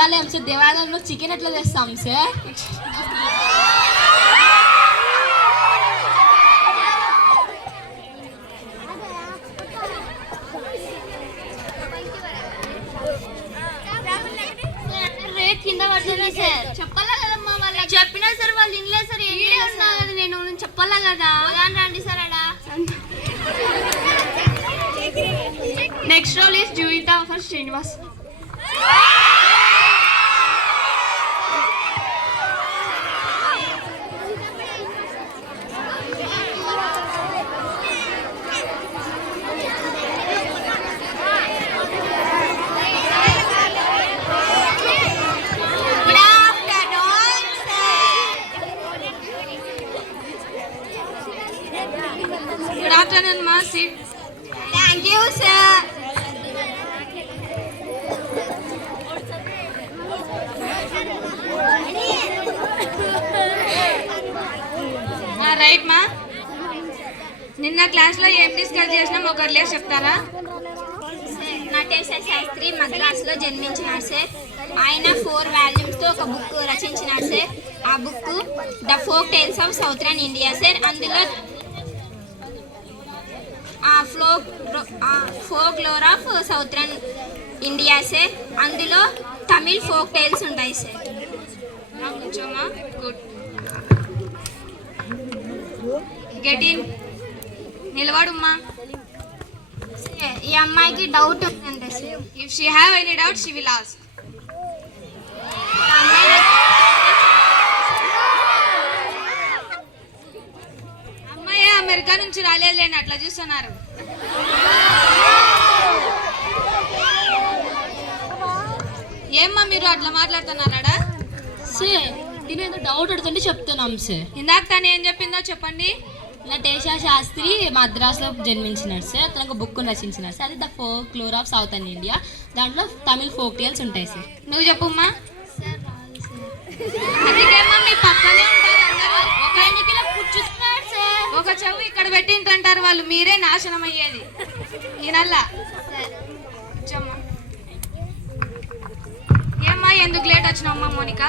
దేవాలయం సార్. దేవాలయంలో చికెన్ ఎట్లా చేస్తాం సార్? కింద పడుతుంది సార్. చెప్పాలా కదమ్మా వాళ్ళకి? చెప్పినా సార్ వాళ్ళు ఇన్లే సార్. నేను చెప్పాలా కదా. రండి సార్ అడా. నెక్స్ట్ రోల్ ఈస్ జూయితా for Srinivas. Good afternoon, ma. Sit. Thank you, sir. Right మా. నిన్న క్లాస్లో ఏం డిస్కస్ చేసినాం ఒకరు లేసి చెప్తారా? నటేశ శాస్త్రి మద్రాసులో జన్మించినారు సార్. ఆయన 4 వాల్యూమ్స్తో ఒక బుక్ రచించినారు సార్. ఆ book the folk tales of southern India sir. అందులో folklore of southern India sir. అందులో తమిళ్ ఫోక్ టేల్స్ ఉంటాయి సార్. కూర్చోమా. గుడ్. Get in. నిలబడుమ్మా. ఈ అమ్మాయికి డౌట్ ఉందంటే sir. If she have any doubt she will ask. అమ్మాయి అమెరికా నుంచి రాలేదులేండి, అట్లా చూస్తున్నారు. ఏమ్మా మీరు అట్లా మాట్లాడుతున్నారా? సార్ నేను ఏదో డౌట్ అడుగుతుంటే చెప్తున్నాం సార్. ఇందాక తను ఏం చెప్పిందో చెప్పండి. నటేశ శాస్త్రి మద్రాసులో జన్మించినాడు సార్. తనకు బుక్ రచించినారు సార్. అది the folk lower of southern India. దాంట్లో తమిళ్ ఫోక్ టేల్స్ ఉంటాయి సార్. నువ్వు చెప్పుమ్మా. అందుకేమ్మా మీ పక్కనే ఉంటారు అందరూ. ఒక చెవు ఇక్కడ పెట్టింటారు వాళ్ళు. మీరే నాశనం అయ్యేది ఈయనల్లా. ఏమ్మా ఎందుకు లేట్ వచ్చినావమ్మా మోనిక?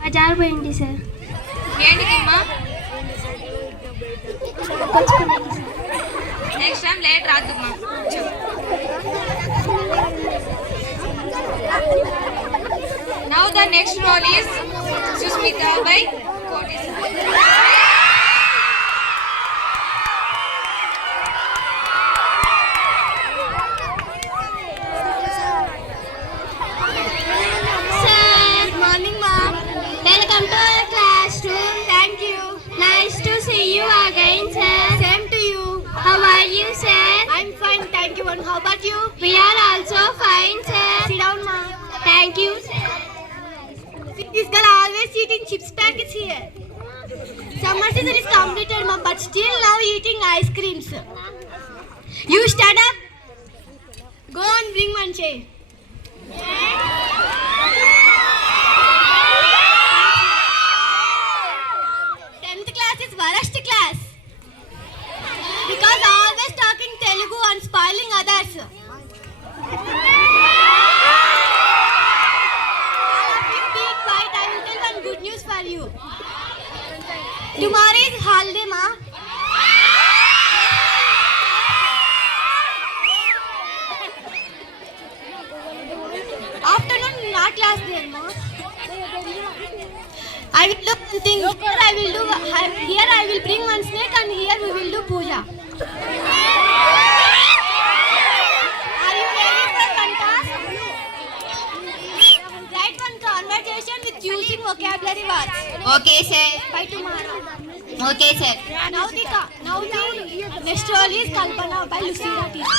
బజార్ పోయింది సార్. ఏంటికమ్మా? నెక్స్ట్ టైం లేట్ రాద్దమ్మా. Now the next role is Susmita by Koti. Good morning, ma'am. Welcome to our classroom. Thank you. Nice to see you again, sir. Same to you. How are you, sir? I'm fine, thank you. And how about you? We are also fine, sir. Sit down, ma'am. Thank you, sir. This girl always eating chips packets here. Summer season is completed, ma'am, but still now eating ice creams. You stand up. Go and bring one chair. 10th class is worst class because always talking Telugu and spoiling others. All of you be quiet. I will tell one good news for you. Tomorrow is holiday, ma. Afternoon not class there, ma. I will do one thing. Here I will bring one snake and here we will do puja. Are you ready for one task? Write one conversation with using vocabulary words. Okay, sir. By tomorrow. Okay, sir. Now the next role is Kalpana by Lucina teacher.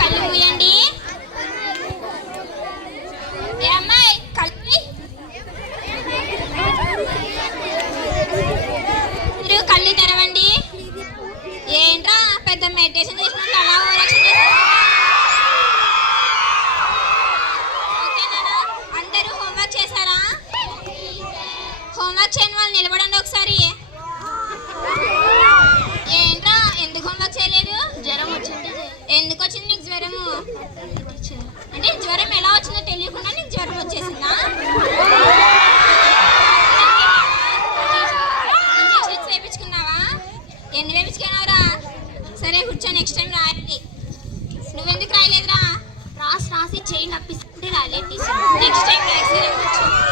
కళ్ళు మూయండి. ఏ అమ్మాయి కళ్ళు మీరు కళ్ళు తెరవండి. ఏంట్రా పెద్ద మెడిటేషన్ చేసినట్టు అలా ఓరక్షణ చేస్తున్నారు? ఎందుకు వచ్చింది నీకు జ్వరము? అంటే జ్వరం ఎలా వచ్చిందో తెలియకుండా నీకు జ్వరం వచ్చేసిందా? ఇంజెక్షన్స్ వేయించుకున్నావా? ఎన్ని వేయించుకున్నావురా? సరే కూర్చో, నెక్స్ట్ టైం రాయండి. నువ్వెందుకు రాయలేదురా? రాసి చేయి నప్పిస్తుంటే రాలేదు. నెక్స్ట్ టైం రాసి కూర్చో.